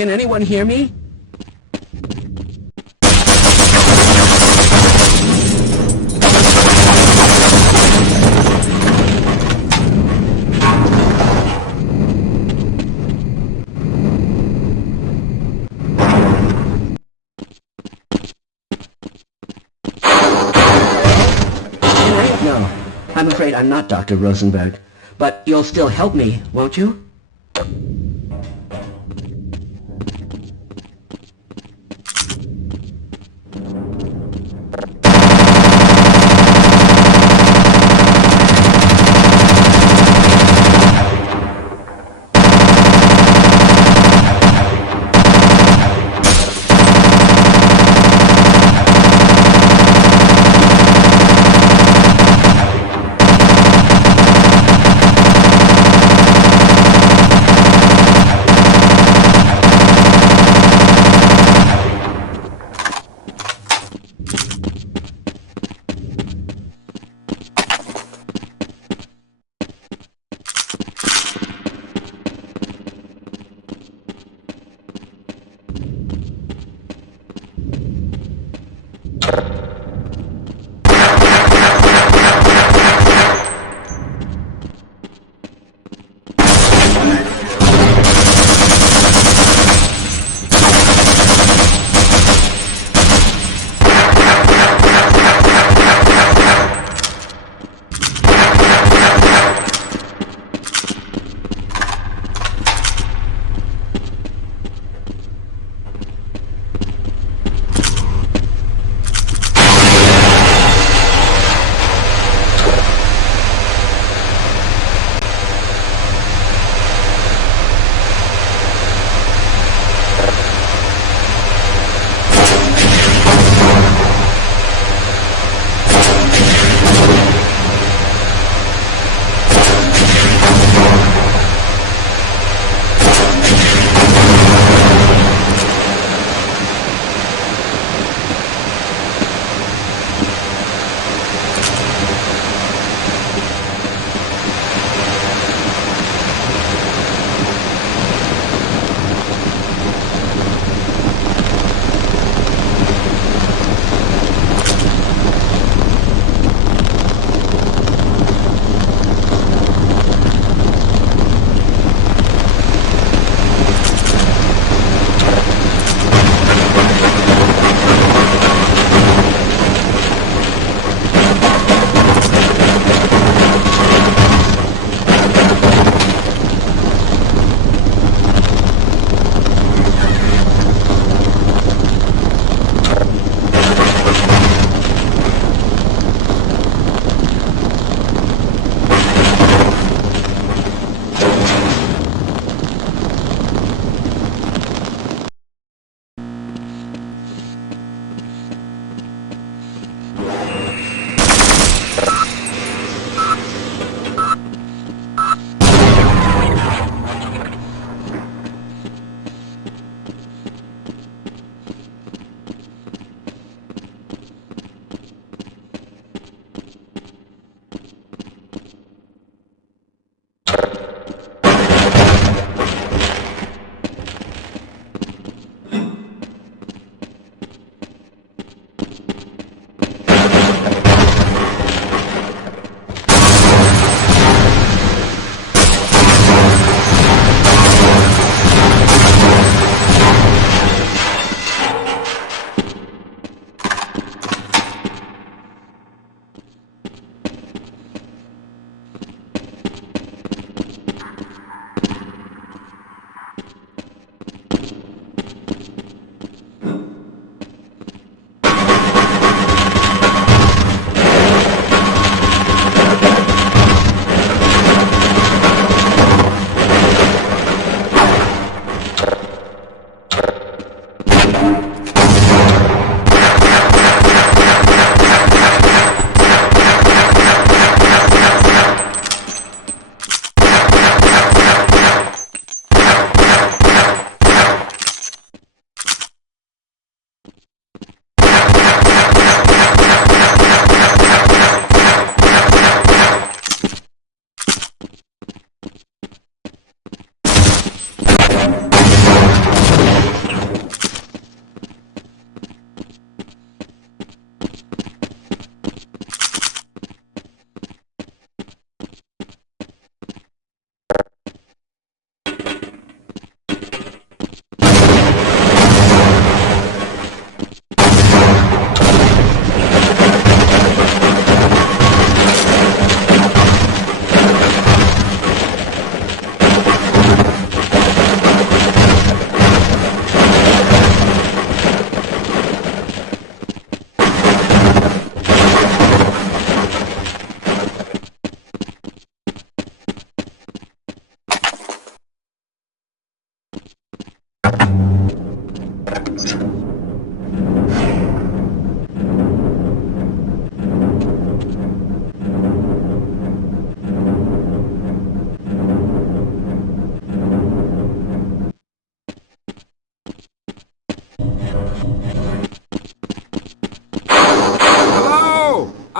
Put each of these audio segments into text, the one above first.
Can anyone hear me? No, I'm afraid I'm not Dr. Rosenberg, but you'll still help me, won't you?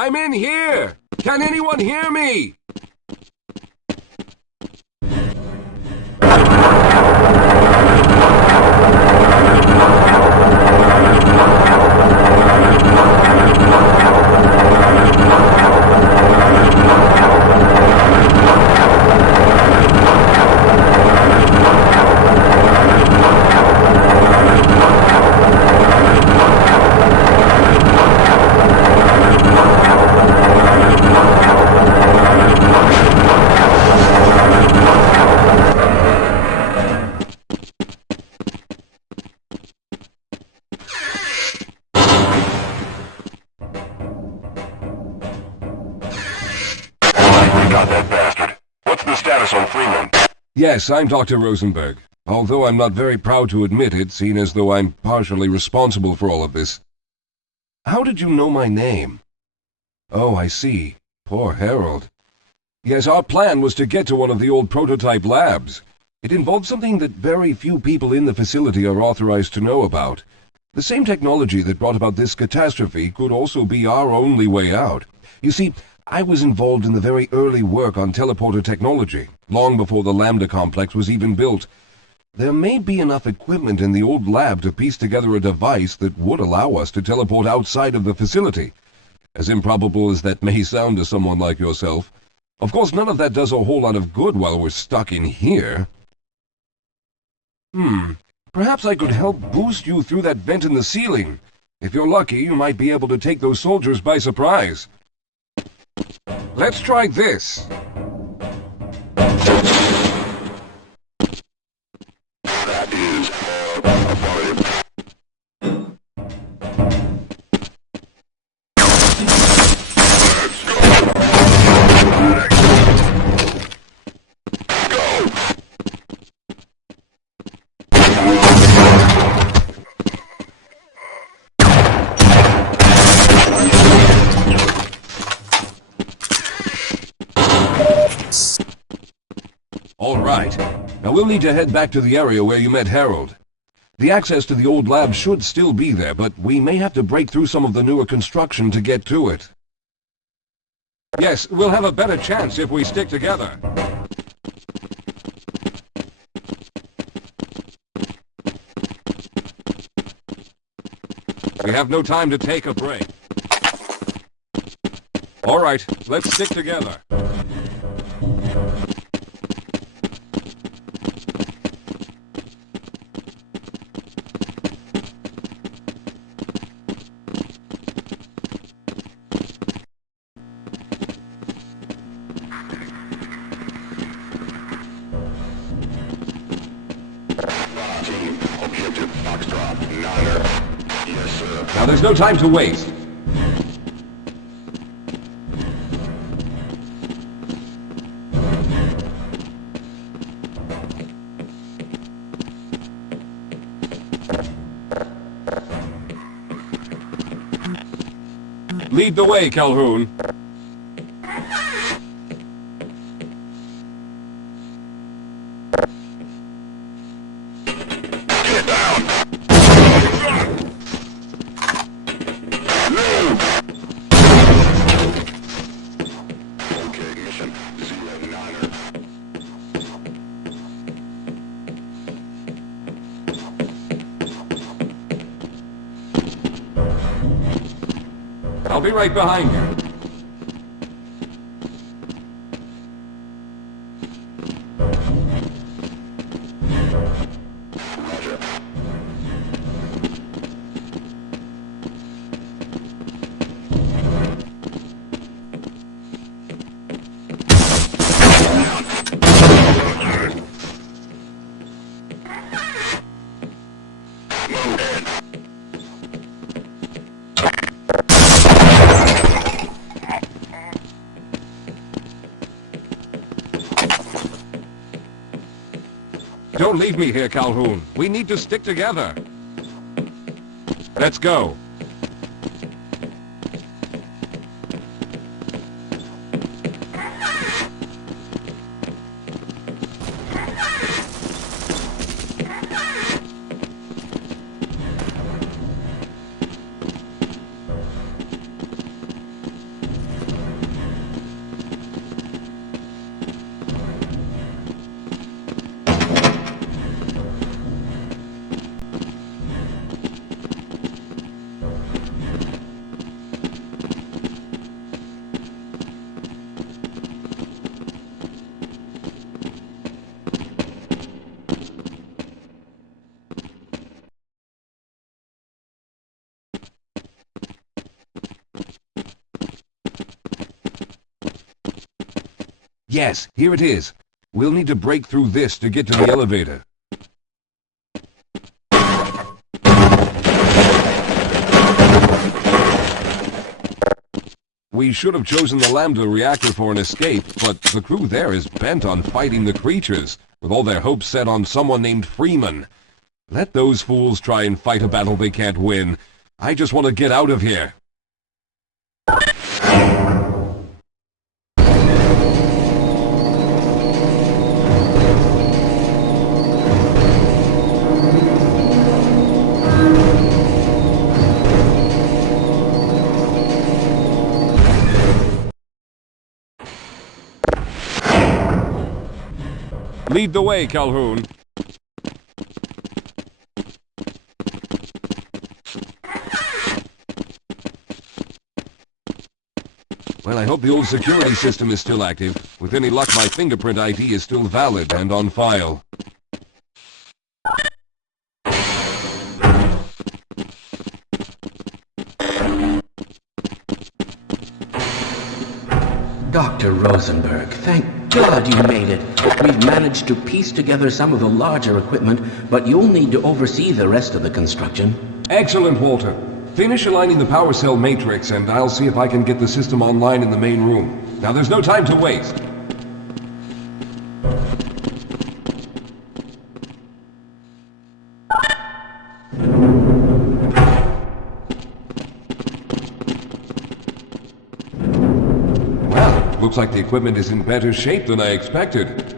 I'm in here! Can anyone hear me? Got that bastard. What's the status on Freeman? Yes, I'm Dr. Rosenberg. Although I'm not very proud to admit it, seeing as though I'm partially responsible for all of this. How did you know my name? Oh, I see. Poor Harold. Yes, our plan was to get to one of the old prototype labs. It involved something that very few people in the facility are authorized to know about. The same technology that brought about this catastrophe could also be our only way out. You see, I was involved in the very early work on teleporter technology, long before the Lambda complex was even built. There may be enough equipment in the old lab to piece together a device that would allow us to teleport outside of the facility. As improbable as that may sound to someone like yourself. Of course, none of that does a whole lot of good while we're stuck in here. Perhaps I could help boost you through that vent in the ceiling. If you're lucky, you might be able to take those soldiers by surprise. Let's try this. That is affirmative. All right. Now we'll need to head back to the area where you met Harold. The access to the old lab should still be there, but we may have to break through some of the newer construction to get to it. Yes, we'll have a better chance if we stick together. We have no time to take a break. All right, let's stick together. Team, objective Foxtrot, Niner. Yes, sir. Now there's no time to waste. Lead the way, Calhoun. Get down! Okay, mission 09er. I'll be right behind you. Roger. Move in. Don't leave me here, Calhoun. We need to stick together. Let's go. Yes, here it is. We'll need to break through this to get to the elevator. We should have chosen the Lambda reactor for an escape, but the crew there is bent on fighting the creatures, with all their hopes set on someone named Freeman. Let those fools try and fight a battle they can't win. I just want to get out of here. Lead the way, Calhoun. Well, I hope the old security system is still active. With any luck, my fingerprint ID is still valid and on file. Dr. Rosenberg, thank God you made it. We've managed to piece together some of the larger equipment, but you'll need to oversee the rest of the construction. Excellent, Walter. Finish aligning the power cell matrix, and I'll see if I can get the system online in the main room. Now, there's no time to waste. Well, looks like the equipment is in better shape than I expected.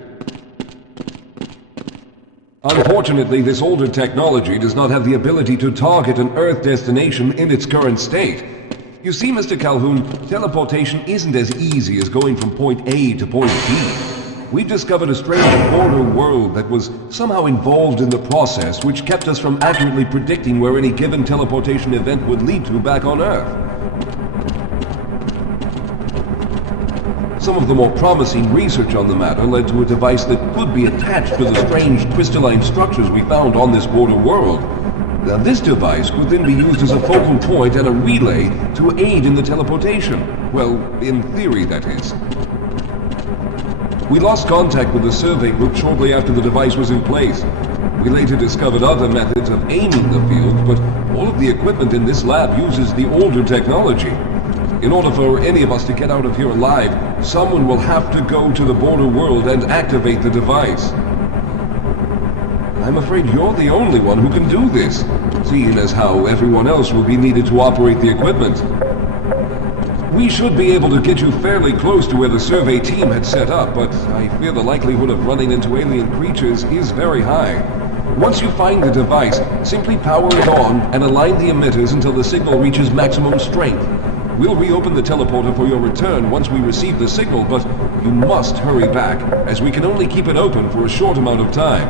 Unfortunately, this older technology does not have the ability to target an Earth destination in its current state. You see, Mr. Calhoun, teleportation isn't as easy as going from point A to point B. We've discovered a strange border world that was somehow involved in the process, which kept us from accurately predicting where any given teleportation event would lead to back on Earth. Some of the more promising research on the matter led to a device that could be attached to the strange crystalline structures we found on this border world. Now, this device could then be used as a focal point and a relay to aid in the teleportation. Well, in theory, that is. We lost contact with the survey group shortly after the device was in place. We later discovered other methods of aiming the field, but all of the equipment in this lab uses the older technology. In order for any of us to get out of here alive, someone will have to go to the border world and activate the device. I'm afraid you're the only one who can do this, seeing as how everyone else will be needed to operate the equipment. We should be able to get you fairly close to where the survey team had set up, but I fear the likelihood of running into alien creatures is very high. Once you find the device, simply power it on and align the emitters until the signal reaches maximum strength. We'll reopen the teleporter for your return once we receive the signal, but you must hurry back, as we can only keep it open for a short amount of time.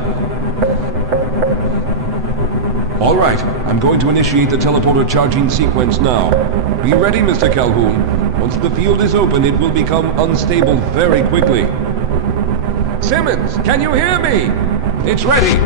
All right, I'm going to initiate the teleporter charging sequence now. Be ready, Mr. Calhoun. Once the field is open, it will become unstable very quickly. Simmons, can you hear me? It's ready.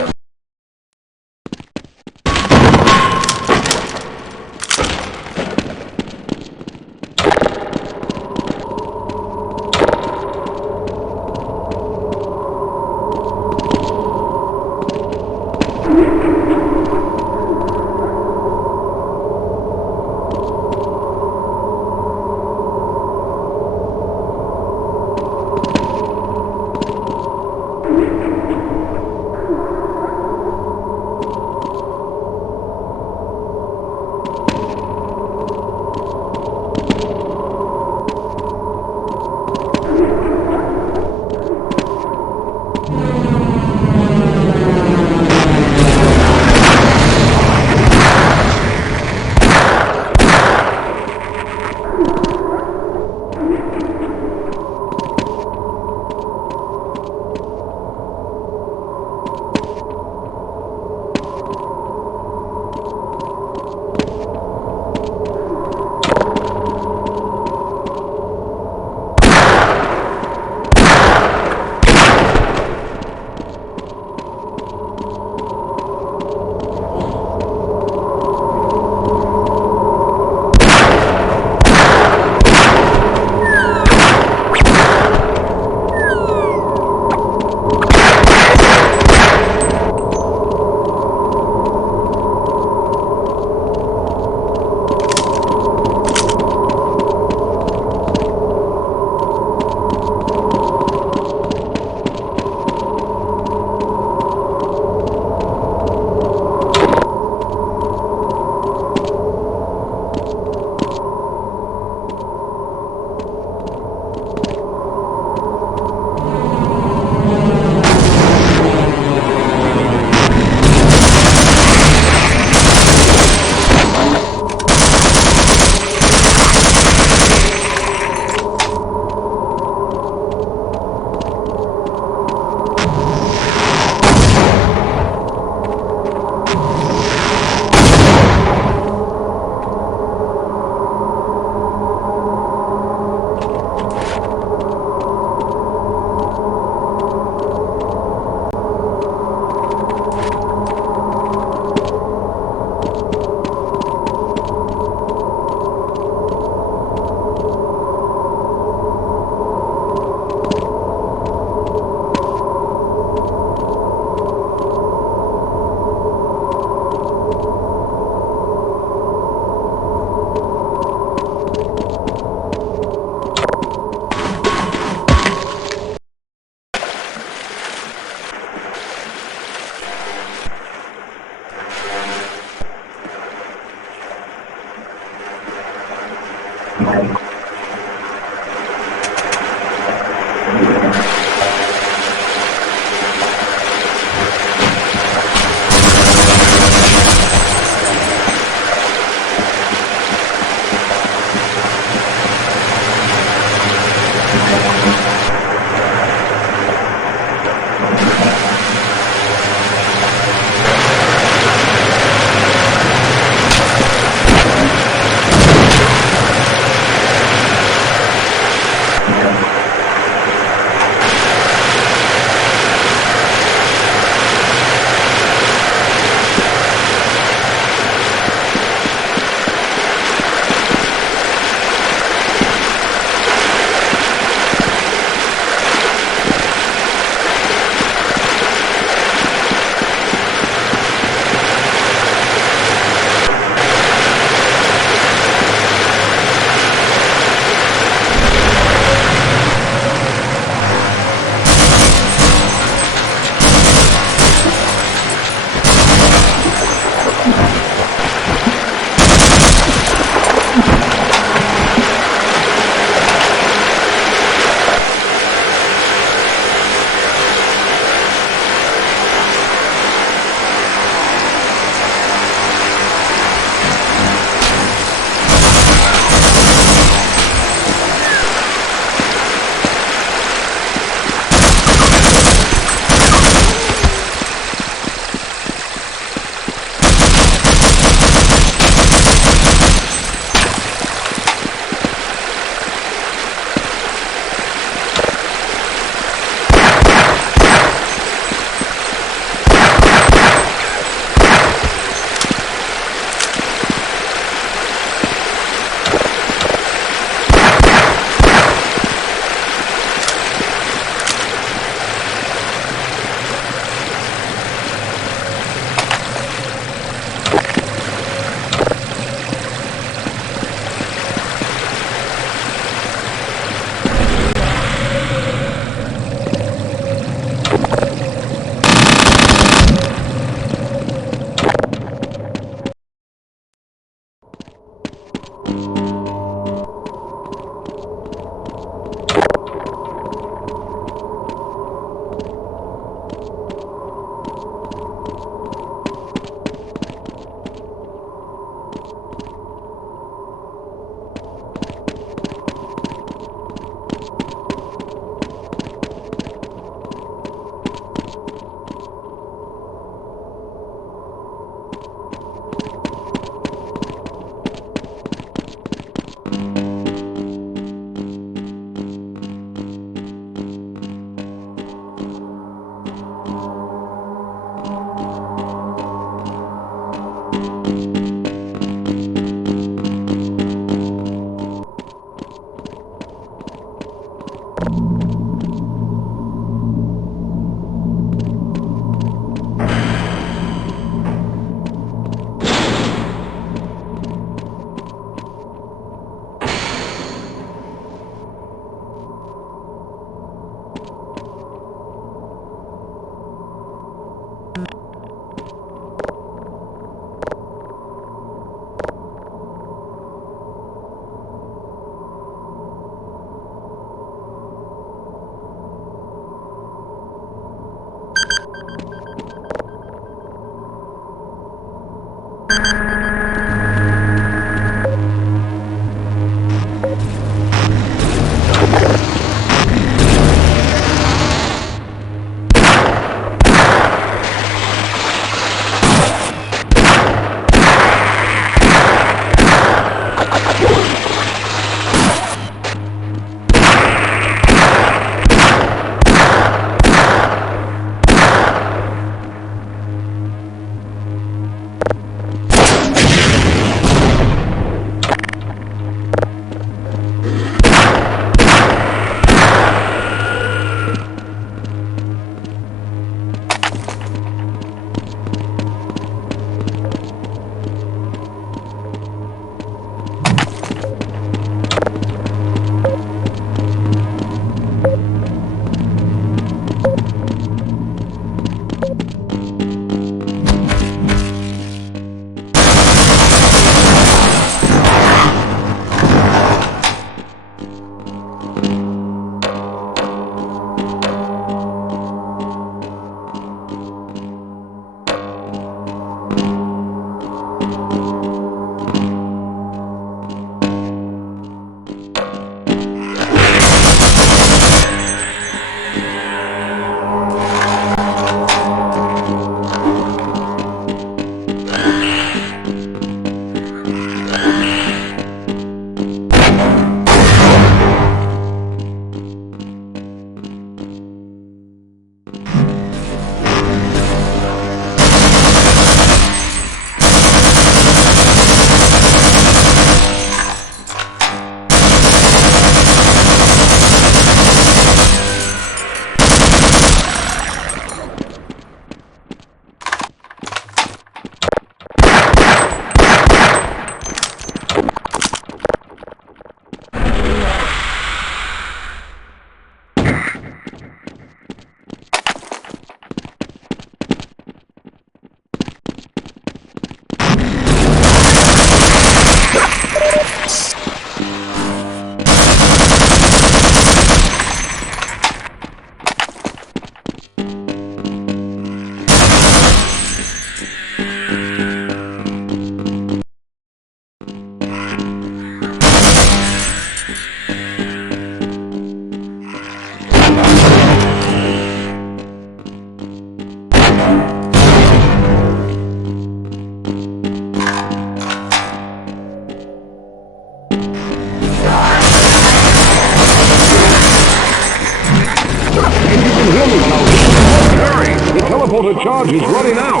teleporter charge is running out!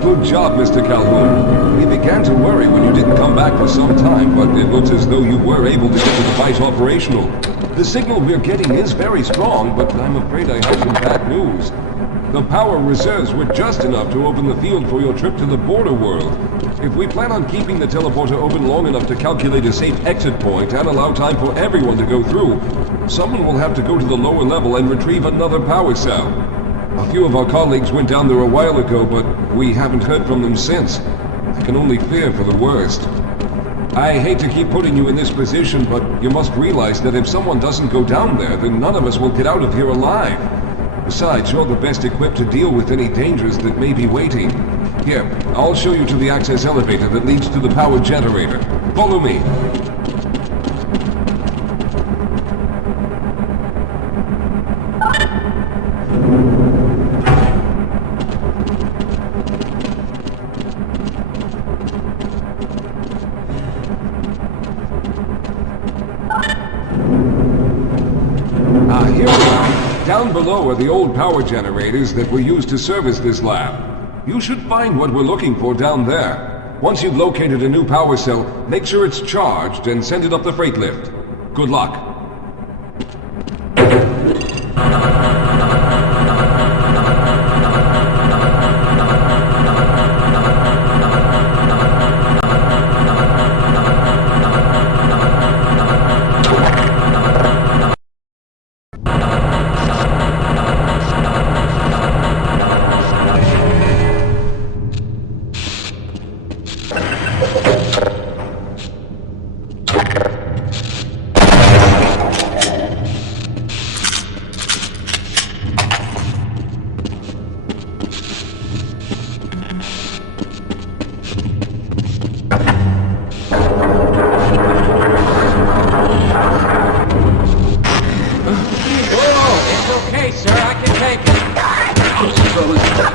Good job, Mr. Calhoun. We began to worry when you didn't come back for some time, but it looks as though you were able to get the device operational. The signal we're getting is very strong, but I'm afraid I have some bad news. The power reserves were just enough to open the field for your trip to the border world. If we plan on keeping the teleporter open long enough to calculate a safe exit point and allow time for everyone to go through, someone will have to go to the lower level and retrieve another power cell. A few of our colleagues went down there a while ago, but we haven't heard from them since. I can only fear for the worst. I hate to keep putting you in this position, but you must realize that if someone doesn't go down there, then none of us will get out of here alive. Besides, you're the best equipped to deal with any dangers that may be waiting. Here, I'll show you to the access elevator that leads to the power generator. Follow me. Here we are. Down below are the old power generators that were used to service this lab. You should find what we're looking for down there. Once you've located a new power cell, make sure it's charged and send it up the freight lift. Good luck.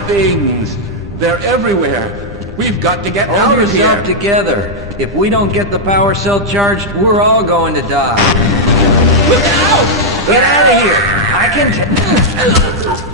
Things. They're everywhere. We've got to get out of here. Together. If we don't get the power cell charged, we're all going to die. Look out! Get out of here! I can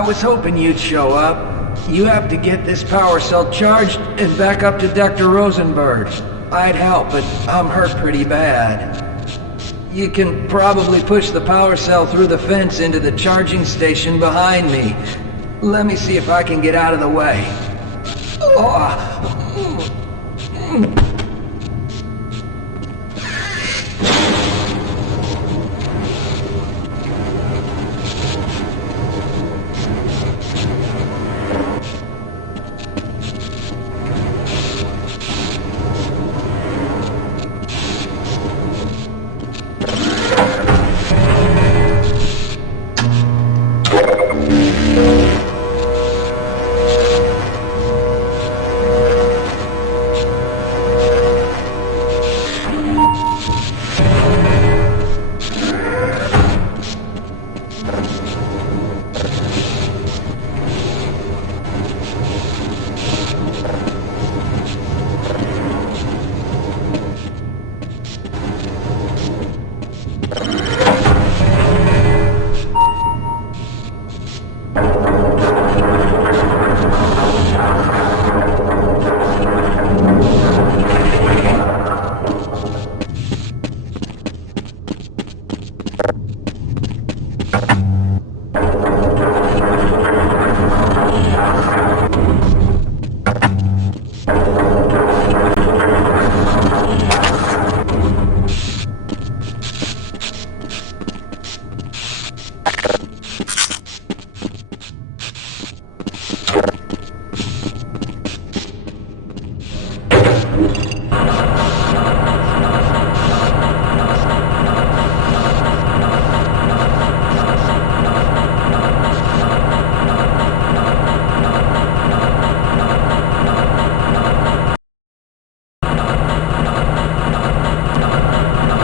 I was hoping you'd show up. You have to get this power cell charged and back up to Dr. Rosenberg. I'd help, but I'm hurt pretty bad. You can probably push the power cell through the fence into the charging station behind me. Let me see if I can get out of the way.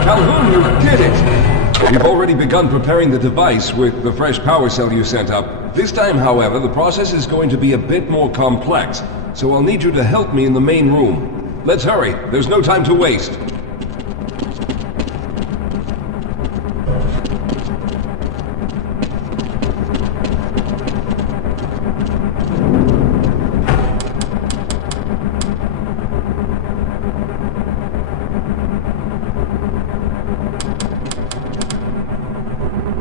Calhoun, you did it! We've already begun preparing the device with the fresh power cell you sent up. This time, however, the process is going to be a bit more complex, so I'll need you to help me in the main room. Let's hurry, there's no time to waste.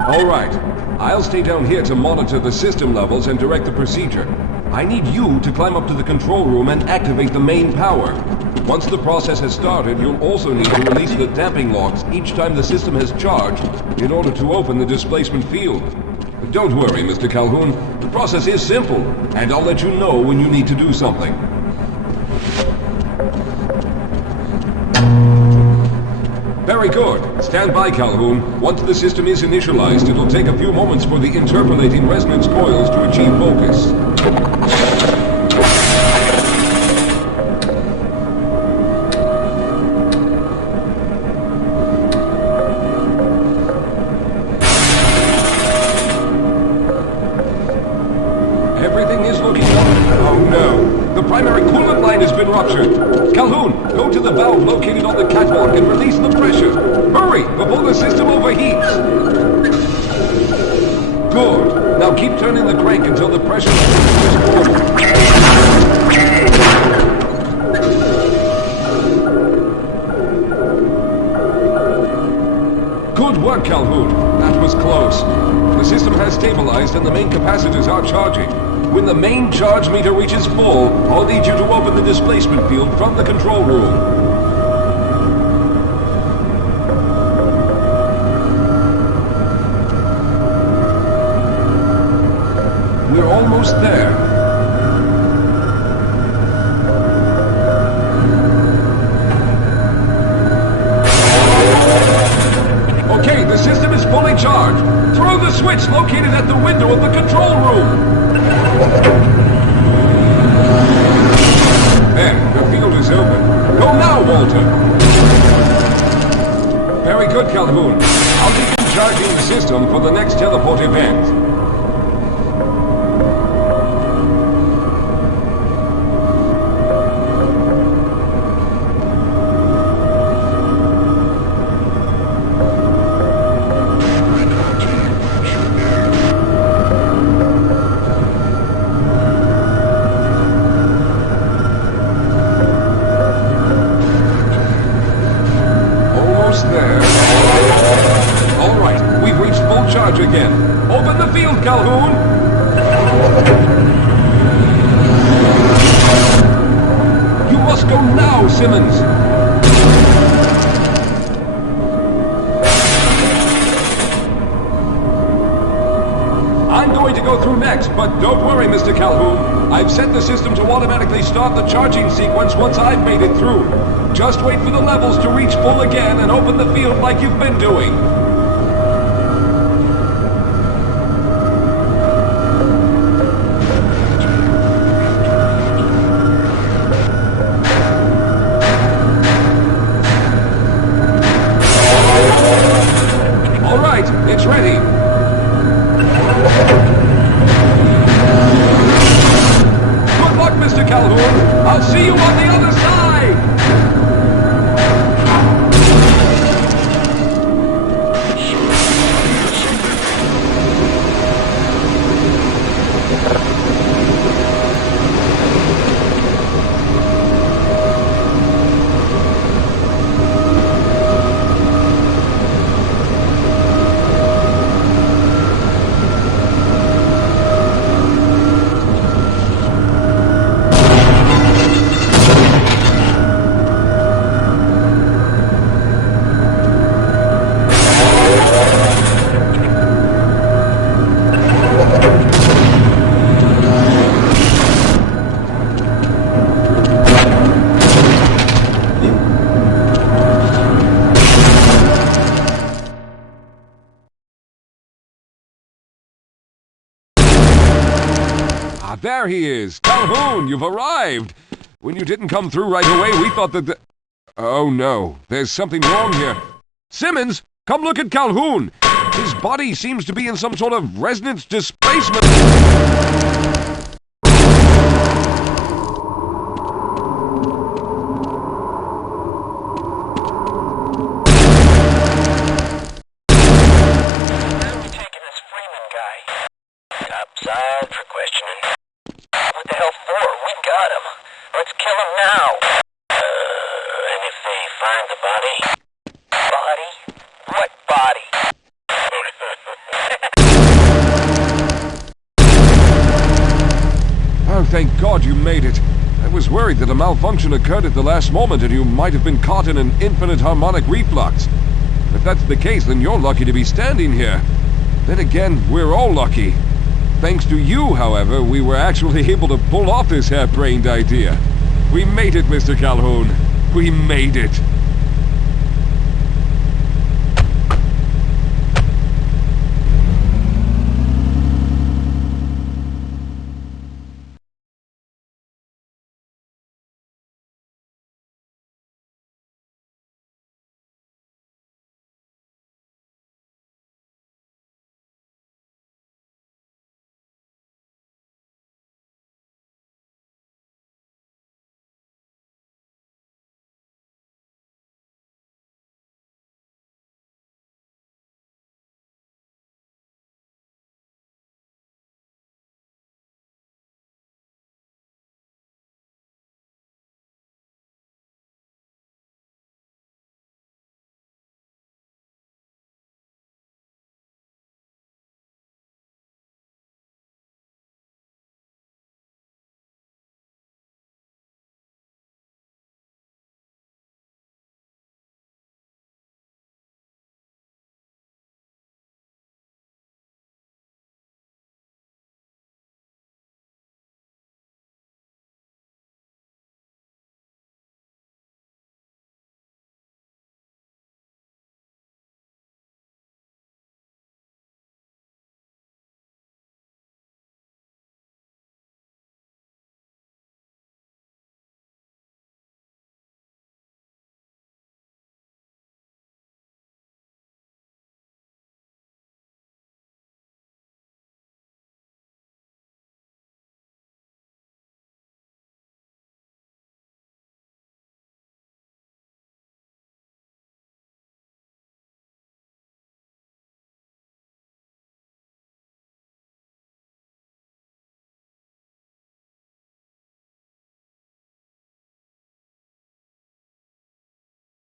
All right. I'll stay down here to monitor the system levels and direct the procedure. I need you to climb up to the control room and activate the main power. Once the process has started, you'll also need to release the damping locks each time the system has charged in order to open the displacement field. But don't worry, Mr. Calhoun. The process is simple, and I'll let you know when you need to do something. Very good. Stand by, Calhoun. Once the system is initialized, it'll take a few moments for the interpolating resonance coils to achieve focus. Everything is looking up. Oh no! The primary coolant line has been ruptured. Calhoun, go to the valve located on the catwalk and release the pressure. Hurry, before the system overheats. Good. Now keep turning the crank until the pressure is forward. Good work, Calhoun. That was close. The system has stabilized and the main capacitors are charging. When the main charge meter reaches full, I'll need you to open the displacement field from the control room. We're almost there. Okay, the system is fully charged. Throw the switch located at the window of the control room. There, the field is open. Go now, Walter. Very good, Calhoun. I'll begin charging the system for the next teleport event. charge again. Open the field, Calhoun! You must go now, Simmons! I'm going to go through next, but don't worry, Mr. Calhoun. I've set the system to automatically start the charging sequence once I've made it through. Just wait for the levels to reach full again and open the field like you've been doing. All right, it's ready. Good luck, Mr. Calhoun. I'll see you on the other side. There he is! Calhoun, you've arrived! When you didn't come through right away, we thought that Oh no, there's something wrong here. Simmons, come look at Calhoun! His body seems to be in some sort of resonance displacement. Upside for questioning. What the hell for? We got him. Let's kill him now. And if they find the body? Body? What body? Oh, thank God you made it. I was worried that a malfunction occurred at the last moment and you might have been caught in an infinite harmonic reflux. If that's the case, then you're lucky to be standing here. Then again, we're all lucky. Thanks to you, however, we were actually able to pull off this harebrained idea. We made it, Mr. Calhoun. We made it.